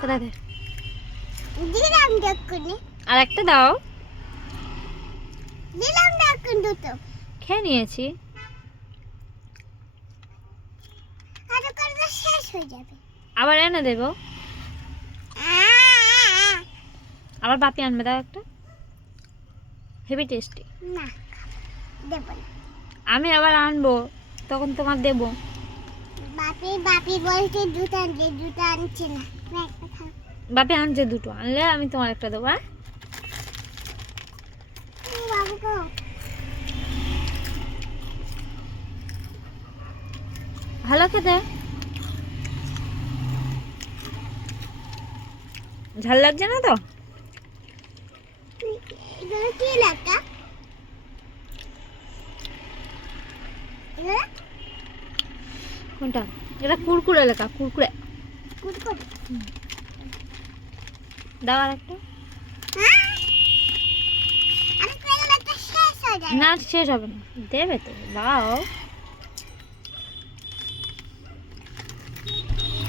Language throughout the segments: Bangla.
কোথায় দে? দিলাম দেখুনি। আর একটা দাও। দিলাম দেখুন দুটো। খেয়ে নিয়েছি। আর করে শেষ হয়ে যাবে। আবার এনে দেবো। আবার বাপি আনবে, দাও একটা। Heavy tasty. না দেব না। আমি আবার আনবো, তখন তোমার দেবো। বাপি বলছে দুটো আনছে, দুটো আনছে না। একটা খাও। বাপি আনছে দুটো, আনলে আমি তোমার একটা দেবো। হ্যাঁ বাবু গো, ভালো খেতে। ঝাল লাগছে না তো? এগুলো কি লেখা? এগুলো কোনটা? এটা কুরকুরে লেখা, কুরকুরে। কুরকুরে। দাও আর একটা। আরে এগুলো তো শেষ হয়ে যাবে। না শেষ হবে না, দেবে তো, দাও।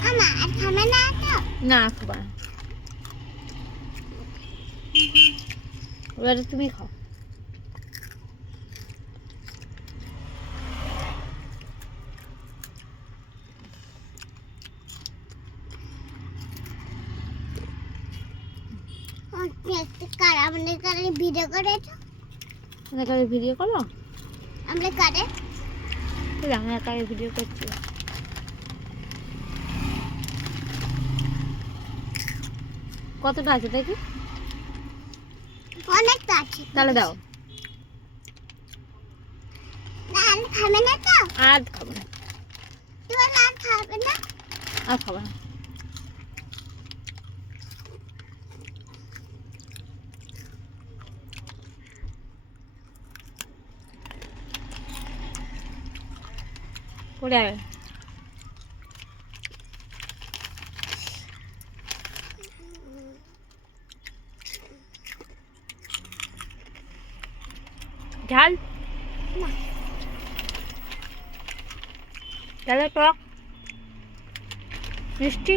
আমা আর খাবে না তো? না খাবা না, এবারে তুমি খাও। একটু কার আমাদের কারে ভিডিও করে তো। একারে ভিডিও করো? আমরা কারে আমি একারে ভিডিও করছি। কতটা আছে দেখি? অনেকটা আছে। তাহলে দাও। না আমি খাবে না তো? আর খাবো না, তুমি আর খাবে না? আর খাবো না। পড়ে যাবে। ঝাল না। তাহলে টক মিষ্টি,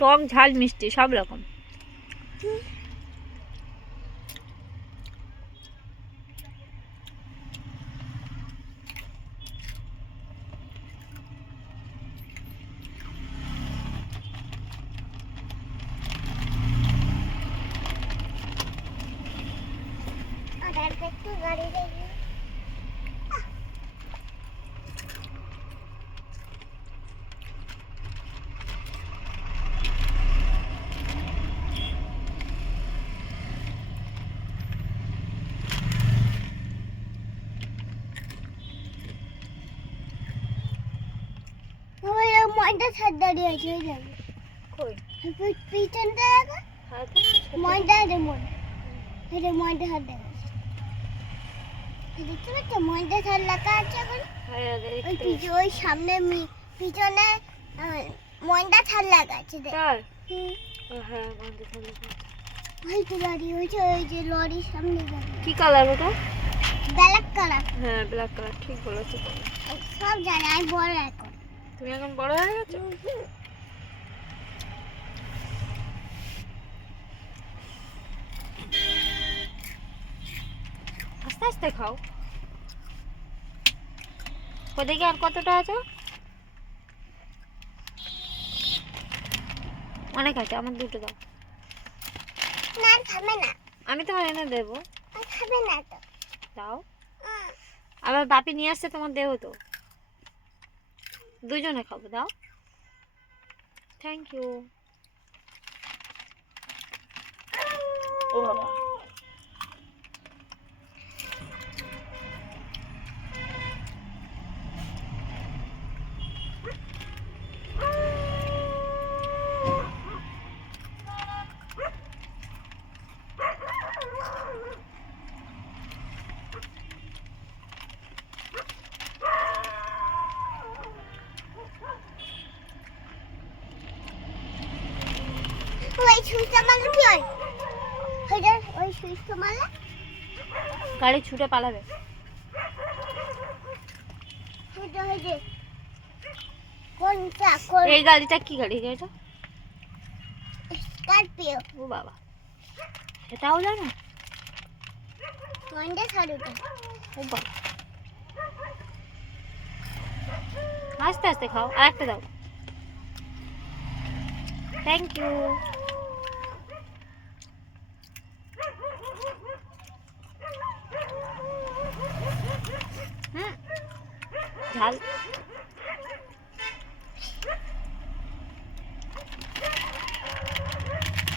টক ঝাল মিষ্টি সব রকম। আর একটু গাড়ি দেখি। ওই ময়দা ছাড় দাঁড়িয়ে আছে ওই যাবে। কই? পিছনটা দেখো। ময়দা রে ময়দা। এটা ময়দা ছাড় দেখা যাচ্ছে। দেখতে পাচ্ছ ময়দা ছাড় লেখা আছে ওখানে? ওই সামনে পিছনে ময়দা ছাড় লেখা আছে। তার হ্যাঁ ময়দা ছাড় লেখা আছে। ওই তো গাড়ি ওই যে লরির সামনে দাঁড়িয়ে। কি কালার ওটা? Black colour. হ্যাঁ ব্ল্যাক কালার, ঠিক বলেছো। সব জানি আমি বড় এখন। তুমি এখন বড় হয়ে গেছো। আস্তে আস্তে খাও। ওদিকে আর কতটা আছে? অনেক আছে, আমার দুটো দাও। না খাবে না। আমি তোমার এনে দেবো। খাবে না তো। দাও। আবার বাপি নিয়ে আসছে তোমার দেবো তো, দুজনে খাবো। দাও। Thank you. ও বাবা, ওই সুইচটা মারলে কি হয়? ওই সুইচটা মারলে গাড়ি ছুটে পালাবে। হয়ে কোনটা এই গাড়িটা কি গাড়ি এটা? স্করপিও। ও বাবা, এটাও জানো? মহিন্দ্রা থার ওটা। ও বাবা, আস্তে আস্তে খাও, আর একটা দাও। Thank you. ঝাল।